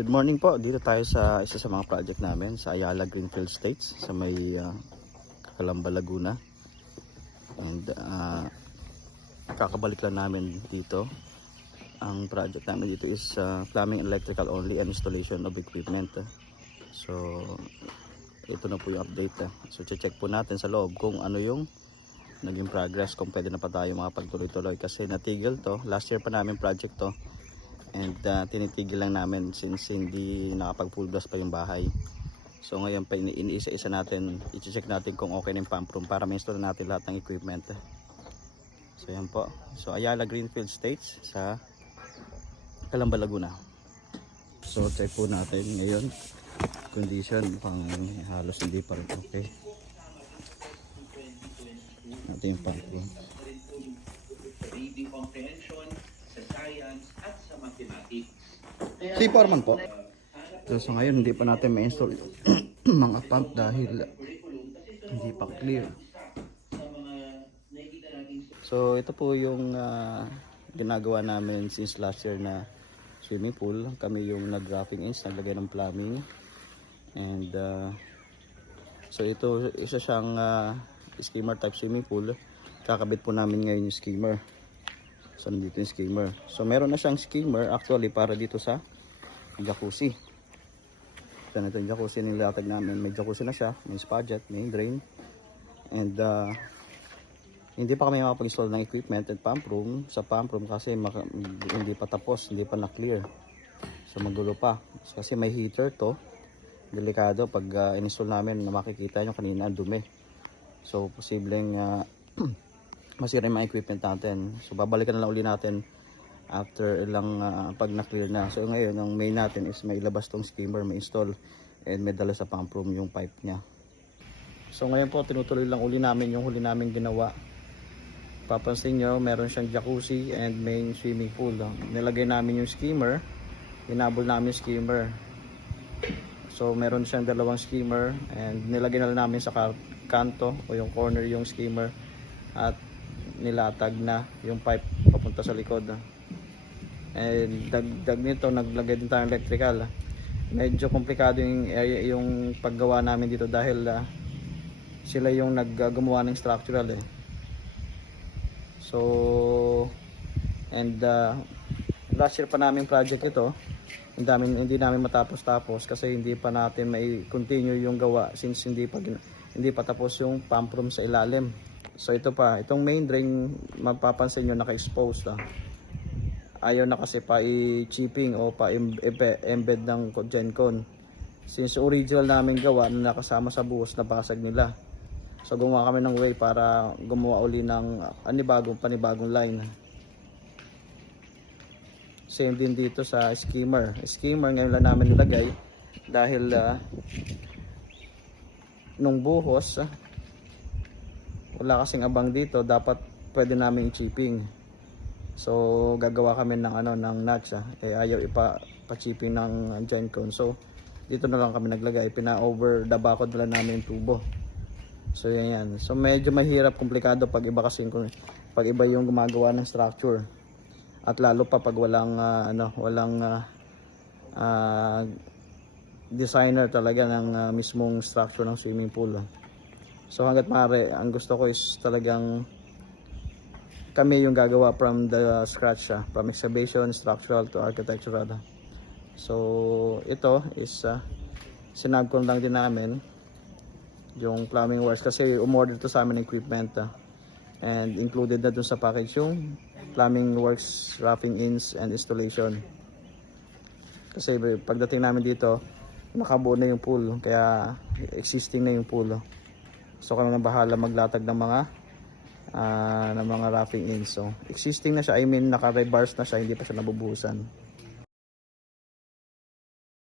Good morning po. Dito tayo sa isa sa mga project namin sa Ayala Greenfield Estates sa may Calamba, Laguna. And kakabalik lang namin dito. Ang project namin dito is plumbing and electrical only and installation of equipment. So ito na po yung update. So check po natin sa loob kung ano yung naging progress, kung pwede na pa tayo makapagtuloy-tuloy kasi natigil to. Last year pa namin project to. And tinitigil lang namin since hindi nakapag full blast pa yung bahay. So ngayon pa iniisa-isa natin, i-check natin kung okay na yung pump room para ma-install natin lahat ng equipment. So yan po. So Ayala Greenfield Estates sa Calamba, Laguna. So check po natin ngayon. Condition mukhang halos hindi pa rin okay. Natin yung pump room. Sa science at sa mathematics. Si Foreman po. So ngayon hindi pa natin ma-install mga pump dahil hindi pa clear. So ito po yung ginagawa namin since last year na swimming pool. Kami yung nag-roughing ends, naglagay ng plumbing. And so ito isa siyang skimmer type swimming pool. Kakabit po namin ngayon yung skimmer. So nandito yung skimmer. So meron na siyang skimmer actually para dito sa jacuzzi. So ito yung jacuzzi nilatag namin. May jacuzzi na siya, may spa jet, may drain. And hindi pa kami makapag-install ng equipment at pump room. Sa pump room kasi hindi pa tapos, hindi pa na-clear. So magulo pa. Kasi may heater to. Delikado pag in-install namin na makikita nyo kanina dumi. So posibleng masira yung mga equipment natin. So babalikan na lang uli natin after ilang pag na-clear na. So ngayon ang main natin is may ilabas tong skimmer, may install and may dala sa pump room yung pipe niya. So ngayon po tinutuloy lang uli namin yung huli namin ginawa. Papansin nyo meron siyang jacuzzi and main swimming pool. Nilagay namin yung skimmer, hinabol namin yung skimmer. So meron siyang dalawang skimmer and nilagay na lang namin sa kanto o yung corner yung skimmer at nilatag na yung pipe papunta sa likod. And dagdag nito naglagay din tayo ng electrical. Medyo komplikado yung paggawa namin dito dahil sila yung naggumawa ng structural So and last year pa namin project ito. Hindi namin matapos kasi hindi pa natin may continue yung gawa since hindi pa tapos yung pump room sa ilalim. So ito pa, itong main drain mapapansin nyo naka-exposed Ayaw na kasi pa i-chipping o pa embed ng Gencon. Since original namin gawa na nakasama sa buhos na basag nila. So gumawa kami ng way para gumawa uli ng panibagong line. Same din dito sa skimmer. Skimmer ngayon lang namin nilagay dahil nung buhos wala kasing abang dito, dapat pwede namin i-chipping. So gagawa kami ng ng notch ayaw ipa-chipping ng Gencon. So dito na lang kami naglagay, pina-over the bakod na lang namin yung tubo. So yan. So medyo mahirap, komplikado pag iba kasi pag iba yung gumagawa ng structure. At lalo pa pag walang designer talaga ng mismong structure ng swimming pool. So hanggat maaari, ang gusto ko is talagang kami yung gagawa from the scratch from excavation, structural to architectural. So ito is sinabkon lang din namin yung plumbing works kasi umorder to sa amin ng equipment and included na dun sa package yung plumbing works, roughing ins and installation. Kasi pagdating namin dito nakabuo na yung pool, kaya existing na yung pool. So kami na bahala maglatag ng mga roughing ins. So existing na siya, I mean naka-rebars na siya, hindi pa siya nabubuhusan.